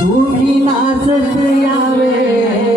તું વિનાશ આવે.